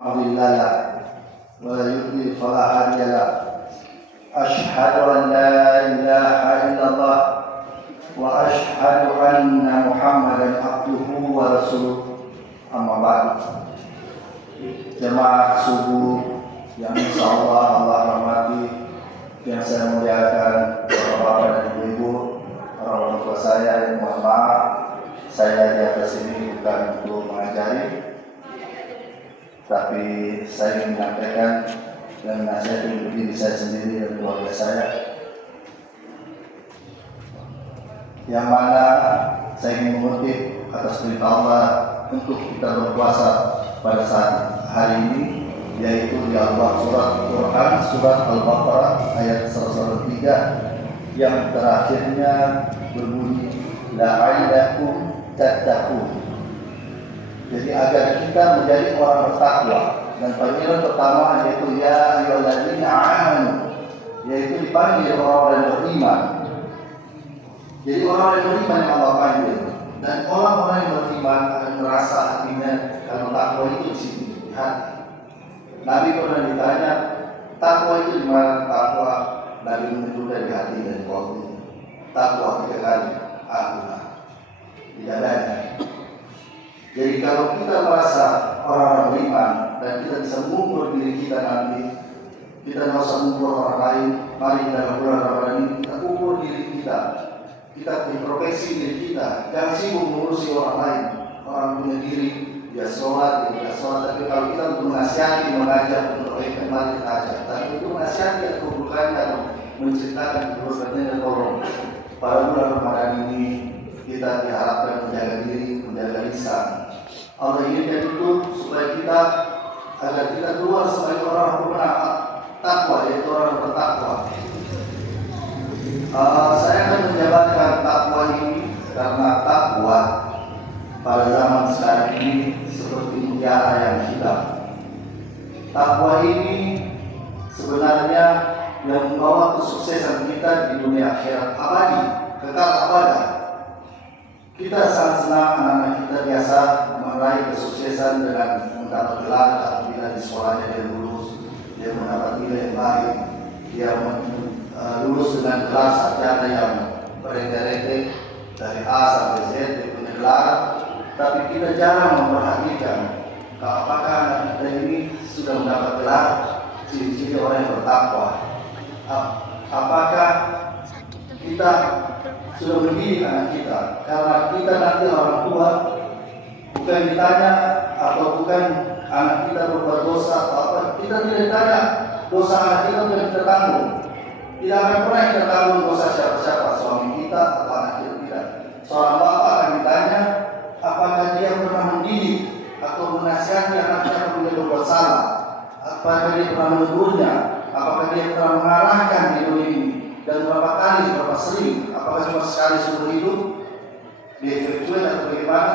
مضل له ولا يضلل فلا هادي له أشهد أن لا إله إلا الله وأشهد أن محمدا عبده ورسوله أما بعد. Jemaah subuh yang insya Allah rahmati, yang saya muliakan, bapak-bapak dan ibu-ibu, orang tua saya yang mohon maaf, saya di atas ini bukan untuk mengajari, tapi saya ingin menyampaikan dan menasihati untuk diri saya sendiri dan keluarga saya, yang mana saya ingin mengutip atas perintah Allah untuk kita berpuasa pada saat hari ini, yaitu di Al-Quran surat Al-Baqarah ayat 103 yang terakhirnya berbunyi la'allakum tattaqun. Jadi agar kita menjadi orang bertakwa, dan panggilan pertama yaitu ya ayyuhalladzina amanu, yaitu dipanggil orang yang beriman. Jadi orang yang beriman yang Allah panggil, dan orang-orang yang beriman akan merasa hatinya karena takwa itu di sini di hati. Nabi pernah ditanya takwa itu di mana? Takwa Nabi menunjukkan di hati dan kolbu. Takwa 3 kali, tidak ada. Jadi kalau kita merasa orang-orang beriman dan kita bisa mengukur diri kita nanti, kita tidak usah mengukur orang lain. Mari dalam bulan Ramadan ini kita ukur diri kita, kita introspeksi diri kita. Jangan sibuk mengurusi orang lain. Orang punya diri, dia sholat, dia tidak sholat. Tapi kalau kita untuk menasihati, mengajak untuk kebaikan, mari kita ajak. Tapi untuk menasihati atau keburukannya atau menceritakan keburukannya dan tolong. Pada bulan Ramadan ini kita diharapkan menjaga diri, menjaga lisan. Allah inginkan itu supaya kita agar kita keluar sebagai orang yang takwa, yaitu orang bertakwa. Saya akan menjabarkan takwa ini karena takwa pada zaman sekarang ini seperti mutiara yang hitam. Takwa ini sebenarnya yang membawa kesuksesan kita di dunia akhirat abadi, kekal abadi. Kita sangat senang anak-anak kita biasa meraih kesuksesan dengan mendapat gelar apabila di sekolahnya dia lulus, dia mendapat nilai yang baik, dia lulus dengan gelar sarjana yang berengge-rengge dari A sampai Z, dia punya gelar. Tapi kita jarang memperhatikan apakah anak kita ini sudah mendapat gelar, ciri-ciri orang yang bertakwa. Apakah kita sudah mendidik anak kita, karena kita nanti orang tua bukan ditanya atau bukan anak kita berbuat dosa atau apa, kita tidak ditanya dosa anak kita sudah kita tanggung. Tidak akan pernah kita tanggung dosa siapa-siapa, suami kita atau anak kita, tidak. Seorang bapak akan ditanya apakah dia pernah mendidik atau menasihati anaknya apabila berbuat salah, apakah dia pernah menegurnya, apakah dia pernah mengarahkan di dunia ini, dan berapa kali, berapa sering, apakah cuma sekali seumur hidup dia cuek atau bagaimana?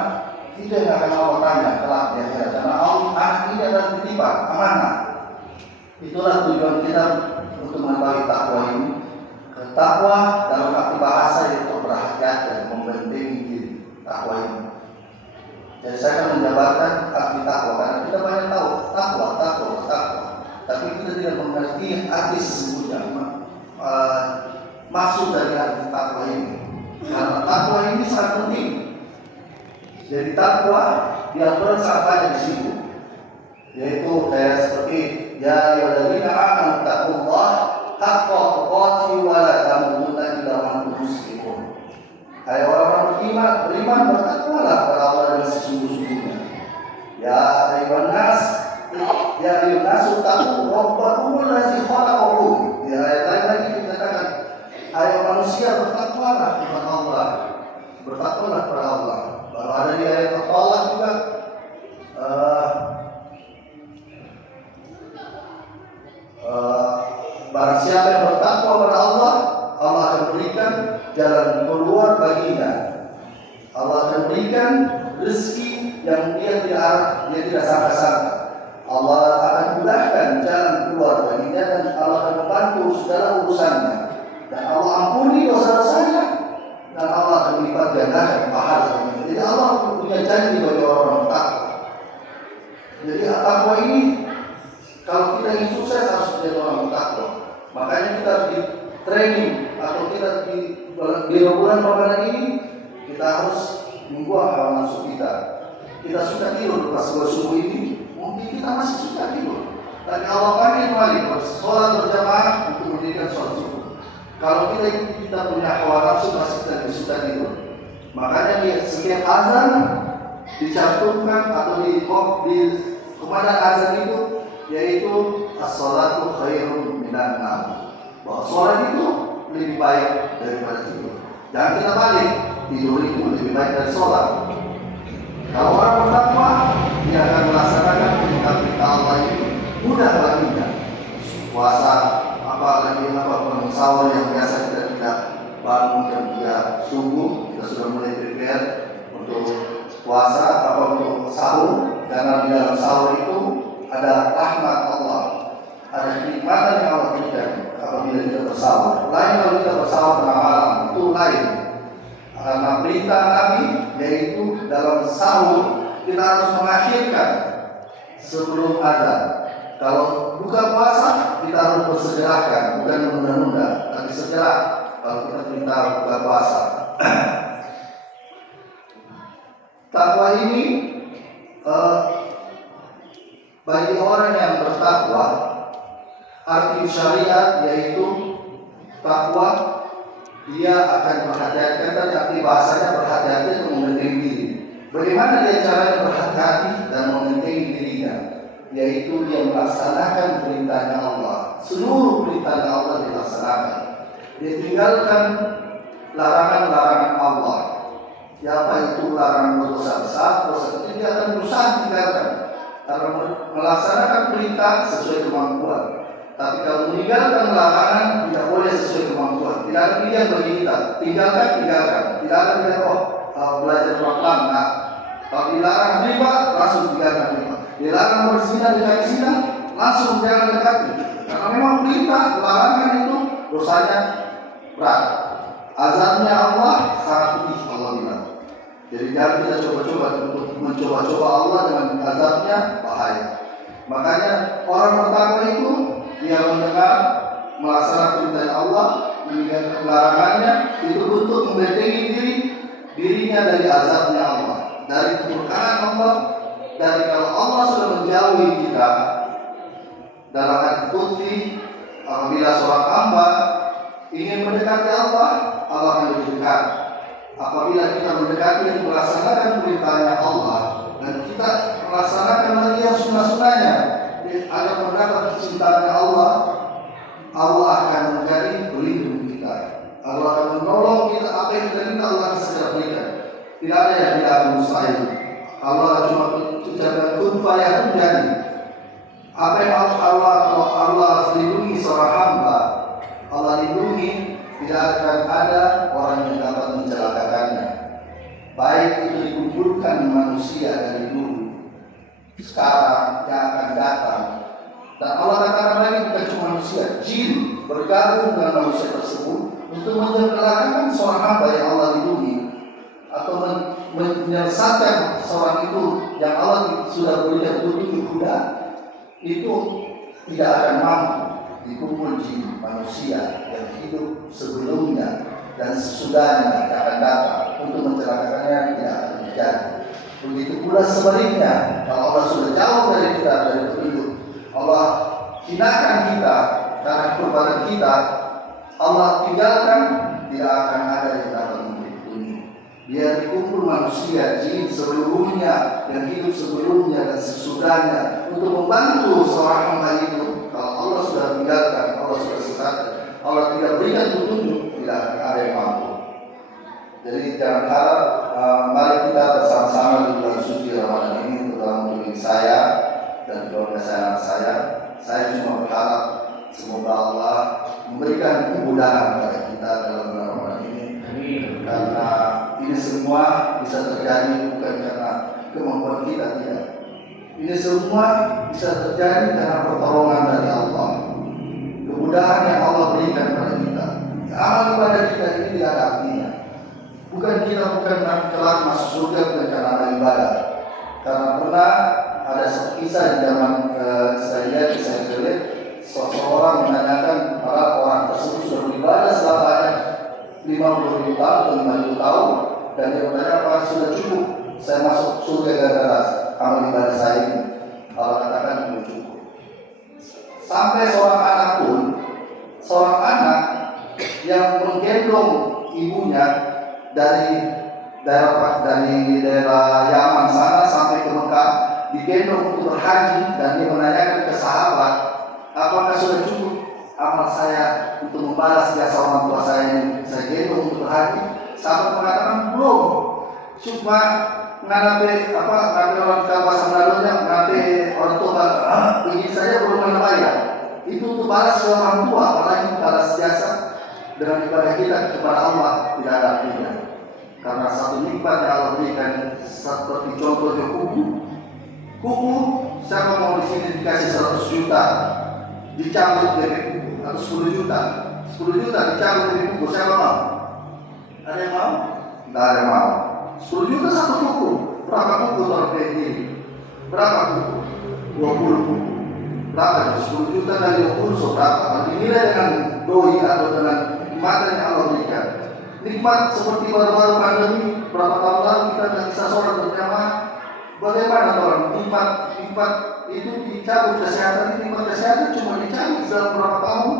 Tidak akan Allah tanya kelak di akhirat, karena anak ini adalah titipan amanah. Itulah tujuan kita untuk mengetahui takwa ini. Takwa dalam arti bahasa yaitu perhatian dan membentengi diri, takwa ini. Jadi saya akan menjabarkan arti takwa, karena kita banyak tahu takwa, tapi kita tidak mengerti arti sesungguhnya. Maksud dari arti takwa ini, karena takwa ini sangat penting. Jadi takwa di Al-Quran sangat banyak di situ, yaitu kayak seperti ya ayyuhalladzina amanu taqullaha haqqa tuqatih wa la tamutunna illa wa antum muslimun. Hai orang-orang beriman bertakwalah kepada Allah dengan sesungguh-sungguhnya. Ya ayyuhan nas taqu rabbakumul ladzi khalaqakum. Di ayat lain lagi dikatakan, hai manusia bertakwalah kepada Allah. Bertakwalah kepada Allah. Baru ada di ayat Allah juga barang siapa yang bertakwa kepada Allah, Allah akan berikan jalan keluar baginya. Allah akan berikan rezeki yang dia tidak sangka-sangka. Allah akan mudahkan jalan keluar baginya, dan Allah akan membantu segala urusannya. Dan Allah ampuni dosa-dosanya, dan Allah akan melipat gandakan pahalanya. Jadi Allah punya janji bagi orang-orang takwa. Jadi takwa ini Makanya kita di training atau kita di bulan Ramadan ini kita harus membuang hawa nafsu kita. Kita suka tidur pas subuh ini, mungkin kita masih suka tidur. Tapi Allah panggil kembali sholat berjamaah untuk mendirikan sholat subuh. Kalau kita punya hawa nafsu masih kita suka tidur. Makanya di setiap azan dicantumkan atau di komandan azan itu yaitu as-sholatu khairun minan naum. Bahwa sholat itu lebih baik daripada tidur. Jangan kita balik, tidur itu lebih baik dari sholat. Kalau orang bertakwa, dia akan melaksanakan perintah-perintah Allah itu mudah baginya. Puasa, apalagi sahur yang biasa kita tidak bangun jam 3 subuh, kita sudah mulai prepare untuk puasa atau untuk sahur, karena di dalam sahur itu ada rahmat Allah, ada kenikmatan yang Allah berikan apabila kita bersahur. Lain kalau kita bersahur tengah malam, itu lain. Karena perintah Nabi yaitu dalam sahur kita harus mengakhirkan sebelum azan. Kalau buka puasa kita harus bersegerakan, bukan menunda-nunda, tapi segera kalau kita perintah buka puasa. Takwa ini bagi orang yang bertakwa, arti syariat yaitu takwa, dia akan berhati-hati, tapi bahasanya berhati-hati untuk membentengi diri. Bagaimana dia caranya berhati-hati dan membentengi dirinya? Yaitu dia melaksanakan perintahnya Allah. Seluruh perintahnya Allah dilaksanakan. Dia tinggalkan larangan-larangan Allah. Siapa itu larangan dosa besar, dosa kecil, dia akan berusaha tinggalkan. Karena melaksanakan perintah sesuai kemampuan. Tapi kalau meninggalkan larangan tidak boleh sesuai kemampuan. Tidak ada pilihan bagi kita. Tinggalkan. Tidak ada pilihan belajar pelan-pelan. Nah, kalau dilarang riba, langsung tinggalkan riba. Dilarang berzina, dekat zina, langsung jangan dekati. Karena memang perintah, larangan itu dosanya berat. Azabnya Allah sangat pedih, Allah bilang. Jadi jangan kita coba-coba untuk mencoba-coba Allah dengan azabnya, bahaya. Makanya orang bertakwa itu dia mendengar, melaksanakan perintah Allah, meninggalkan larangannya, itu untuk membentengi dirinya dari azabnya Allah, dari kemurkaan Allah. Dari kalau Allah sudah menjauhi kita dalam hadis qudsi, apabila seorang hamba ingin mendekati Allah, Allah akan lebih dekat. Apabila kita mendekati dan melaksanakan perintahnya Allah dan kita melaksanakan lagi yang sunnah-sunnahnya agar mendapat kecintaannya Allah, Allah akan menjadi pelindung kita. Allah akan menolong kita, apa yang kita minta Allah akan segera berikan. Tidak ada yang tidak mustahil. Allah cuma ucapkan kun fayakun jadi. Apa yang Allah lindungi seorang hamba, Allah lindungi, tidak akan ada orang yang dapat mencelakakannya. Baik itu dikumpulkan manusia dari dulu, sekarang yang akan datang. Dan Allah katakan lagi bukan cuma manusia, jin bergabung dengan manusia tersebut untuk mencelakakan seorang hamba yang Allah lindungi, atau menyesatkan seorang itu yang Allah sudah berikan petunjuk huda, itu tidak akan mampu. Dikumpul jin manusia yang hidup sebelumnya dan sesudahnya yang akan datang untuk mencelakakannya, tidak akan terjadi. Begitu pula sebaliknya, kalau Allah sudah jauh dari kita, dari petunjuk, Allah hinakan kita karena perbuatan kita, Allah tinggalkan, tidak akan ada yang dapat memberi petunjuk. Biar dikumpul manusia, jin seluruhnya yang hidup sebelumnya dan sesudahnya untuk membantu seorang hamba itu. Kalau Allah sudah tinggalkan, Allah sudah sesatkan, Allah tidak berikan petunjuk, tidak akan ada yang mampu. Jadi jangan harap, mari kita bersama-sama di bulan suci Ramadan ini, terutama untuk saya dan keluarga saya. Saya cuma berharap semoga Allah memberikan kemudahan kepada kita dalam bulan Ramadan ini. Karena ini semua bisa terjadi bukan karena kemampuan kita, tidak. Ini semua bisa terjadi karena pertolongan dari Allah. Kemudahan yang Allah berikan kepada kita. Amal ibadah kita ini tidak ada artinya. Bukan kelak masuk surga bukan karena amal ibadah. Karena pernah ada kisah di zaman saya lihat seseorang menanyakan para Dan dia bertanya, apa sudah cukup saya masuk surga gara-gara amal ibadah saya ini? Allah katakan belum cukup. Sampai seorang anak pun, seorang anak yang menggendong ibunya dari daerah Yaman sana sampai ke Mekah, digendong untuk berhaji, dan dia menanyakan ke sahabat, apakah sudah cukup amal saya untuk membalas jasa orang tua saya yang saya gendong untuk berhaji? Sahabat mengatakan belum, cuma nanti orang tua sebenarnya nanti orang tua ingin saja belum membayar. Itu untuk balas ke orang tua, apalagi balas jasa dengan ibadah kita kepada Allah tidak ada artinya. Karena satu nikmat yang Allah berikan seperti contohnya kuku, siapa mau di sini dikasih 100 juta dicabut dari kuku, atau 10 juta dicabut dari kuku, siapa mau? Ada yang mau? Tidak ada yang mau. 10 juta satu kuku, berapa kuku terkait ini? Berapa kuku? 20 kuku. Berapa? 10 juta kali 20 berapa? Kalau dinilai dengan doi atau dengan nikmat yang Allah berikan. Nikmat seperti baru-baru pandemi, berapa tahun lalu kita tidak bisa sholat berjamaah. Bagaimana orang nikmat itu dicabut kesehatan, nikmat kesehatan cuma dicabut dalam beberapa tahun.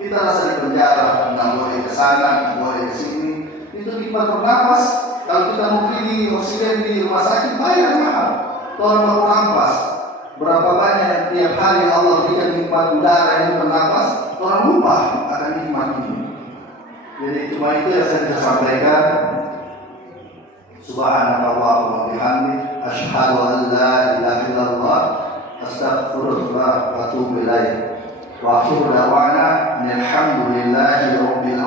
Kita rasa di penjara, nggak boleh ke sana, nggak boleh ke sini. Itu nikmat bernapas. Kalau kita mau beli oksigen di rumah sakit bayar mahal. Orang mau nafas. Berapa banyak yang tiap hari Allah berikan nikmat udara yang bernapas, orang lupa akan nikmat ini. Jadi cuma itu yang saya bisa sampaikan. Subhanallahumma wa bihamdihi asyhadu an la ilaha illallah astaghfirullah wa atubu ilaih. Wa akhiru da'wana alhamdulillahi rabbil